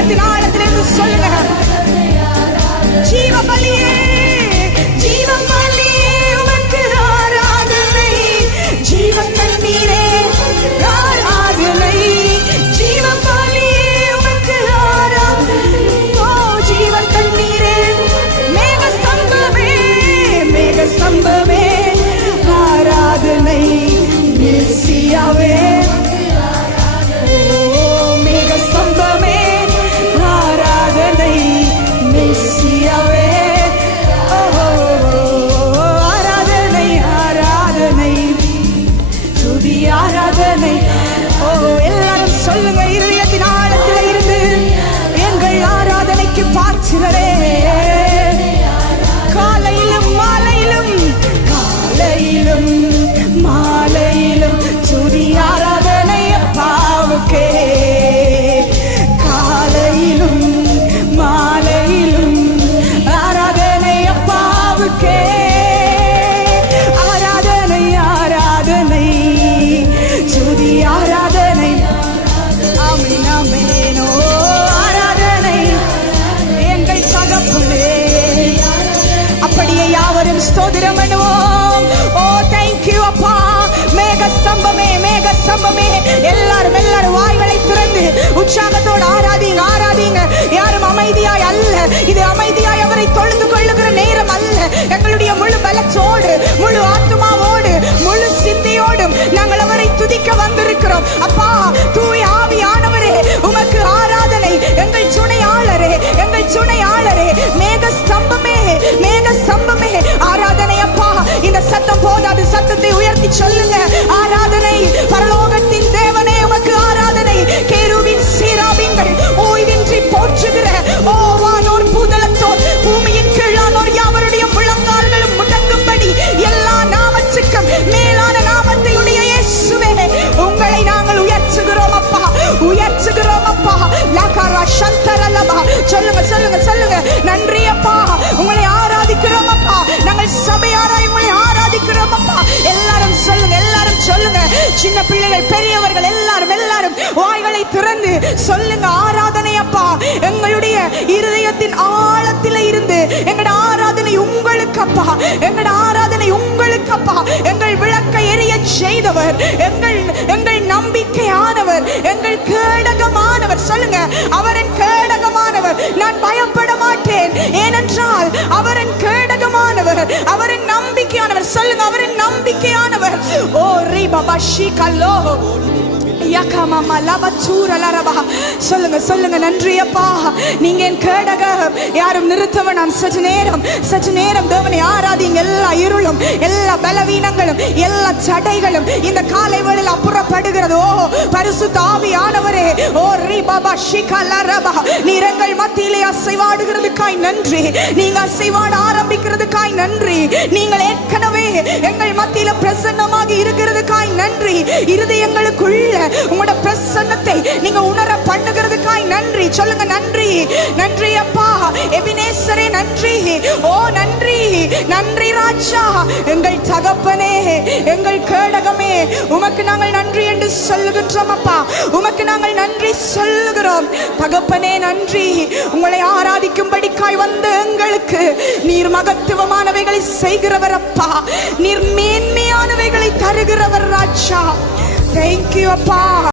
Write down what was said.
இருதயத்தின் ஆழத்திலிருந்து சொல்லுங்க. ஜீவ பலியே, ஜீவ பலியே உமக்கு ஆராதனை. ஜீவ தண்ணீரே ஆராதனை. ஜீவ பலியே உமக்கு ஆராதனை. ஓ ஜீவ தண்ணீரே, மேக ஸ்தம்பமே, மேக ஸ்தம்பமே ஆராதனை. மெசியாவே மேக ஸ்தம்பமே ஆராதனை. மெசியாவே ஆராதனை, ஆராதனை, துதி ஆராதனை. ஓ எல்லாரும் சொல்லுங்க இருதயத்தின் ஆழத்தில் இருந்து, எங்கள் ஆராதனைக்கு பாத்திரரே. காலையிலும் மாலையிலும், காலையிலும் மாலையிலும் துதி ஆராதனை அப்பாவுக்கே. காலையிலும் மாலையிலும் ஆராதனை அப்பாவுக்கே. ஆராதனை, ஆராதனை, துதி ஆராதனை. ஆமென், ஆமென். ஓ ஆராதனை எங்கள் தகப்பனே. அப்படியே யாவரும் ஸ்தோத்திரம் பண்ணுவோம். ஓ தேங்க்யூ அப்பா. மேக ஸ்தம்பமே, மேக ஸ்தம்பமே. எல்லாரும் எல்லாரும் வாய்களை திறந்து உற்சாகத்தோடு ஆராதிங்க, ஆராதிங்க. யாரும் அமைதியாய் அல்ல, இது அமைதியாய் அவரை தொழுது கொள்ளுகிற நேரம் அல்ல. எங்களுடைய முழு பலத்தோடு, முழு ஆத்துமாவோடு, முழு சிந்தையோடும் நாங்கள் அவரை துதிக்க வந்திருக்கிறோம். அப்பா தூய ஆவியானவரே உமக்கு ஆராதனை. எங்கள் துணையாளரே, எங்கள் துணையாளரே, மேக ஸ்தம்பமே, மேக ஸ்தம்பமே ஆராதனை அப்பா. இந்த சத்தம் போதாது, சத்தத்தை உயர்த்தி சொல்லுங்க. ஆராதனை பரலோகத்தின் தேவனே உமக்கு ஆராதனை. கேருவின் சீராபீன்கள் ஓய்வின்றி போற்றுகிற ஓ வானோர் பூதலத்தோர் பூமியின் கீழானோர் யாவருடைய முழங்கால்களும் முடங்கும்படி எல்லா நாமத்துக்கும் மேலான நாமத்தை உடைய இயேசுவே உங்களை நாங்கள் உயர்த்துகிறோம் அப்பா, உயர்த்துகிறோம் அப்பா. லகரா சந்தரலபா. சொல்லுங்க, சொல்லுங்க, சொல்லுங்க. நன்றி அப்பா, உங்களை ஆராதிக்கிறோம் அப்பா. நாங்கள் சபையாராய் உங்களை ஆராதிக்கிறோம் அப்பா. எல்லாரும் சொல்லுங்க, எல்லாரும் சொல்லுங்க. சின்ன பிள்ளைகள், பெரியவர்கள் எல்லாரும் எல்லாரும் வாய்களை திறந்து சொல்லுங்க. ஆராதனை அப்பா. எங்களுடைய இருதயத்தின் ஆழத்தில் இருந்து எங்களோட ஆராதனை உங்களுக்கு அப்பா, எங்களோட ஆராதனை உங்களுக்கு அப்பா. எங்கள் விளக்கை எரிய செய்தவர், எங்கள் நம்பிக்கையானவர், எங்கள் கேடகமானவர். சொல்லுங்க, அவரின் கேடகமானவர். நான் பயப்பட மாட்டேன், ஏனென்றால் அவரின் கேடகமானவர், அவரின் நம்பிக்கையானவர். சொல்லுங்க, அவரின் நம்பிக்கையானவர். ஓ ரிபா ஷிகலோ யகமம லபச்சூரலரபா. சொல்லுங்க, சொல்லுங்க. நன்றி அப்பா, நீங்க என் கேடகம். யாரும் நிறுத்தவ நாம் சற்று நேரம் தேவனை ஆராதிங்க. எல்லா இருளும், எல்லா பலவீனங்களும், எல்லா தடைகளும் இந்த காலை வேளையில் அப்புறப்படுகிறதோ. பரிசுத்த ஆவியானவரே, ஓ ரிபா ஷிகலரபா, நீரங்கள் மத்தியிலே அசைவாடுகிறதுக்காய் நன்றி. நீங்க அசைவாட ஆரம்பிக்கிறதுக்காய் நன்றி. நீங்கள் ஏற்கனவே எங்கள் மத்தியில பிரசன்னமாக இருக்கிறதுக்காய் நன்றி. இருதயங்களுக்குள்ள உங்களோட பிரசன்னத்தை நீங்க உணர பண்ணுகிறதுக்காய் நன்றி. சொல்லுங்க, நன்றி, நன்றி அப்பா. எபினேசரே நன்றி. ஓ நன்றி, நன்றி ராஜா. எங்கள் தகப்பனே, எங்கள் கேடகமே, உமக்கு நாங்கள் நன்றி என்று சொல்லுகின்றோம் அப்பா. உமக்கு நாங்கள் நன்றி சொல்லுகிறோம் தகப்பனே. நன்றி. உங்களை ஆராதிக்கும்படிக்காய் வந்த எங்களுக்கு நீர் மகத்துவமானவைகளை செய்கிறவர் அப்பா. நீர் மேன்மையானவைகளை தருகிறவர் ராஜா. Thank you அப்பா.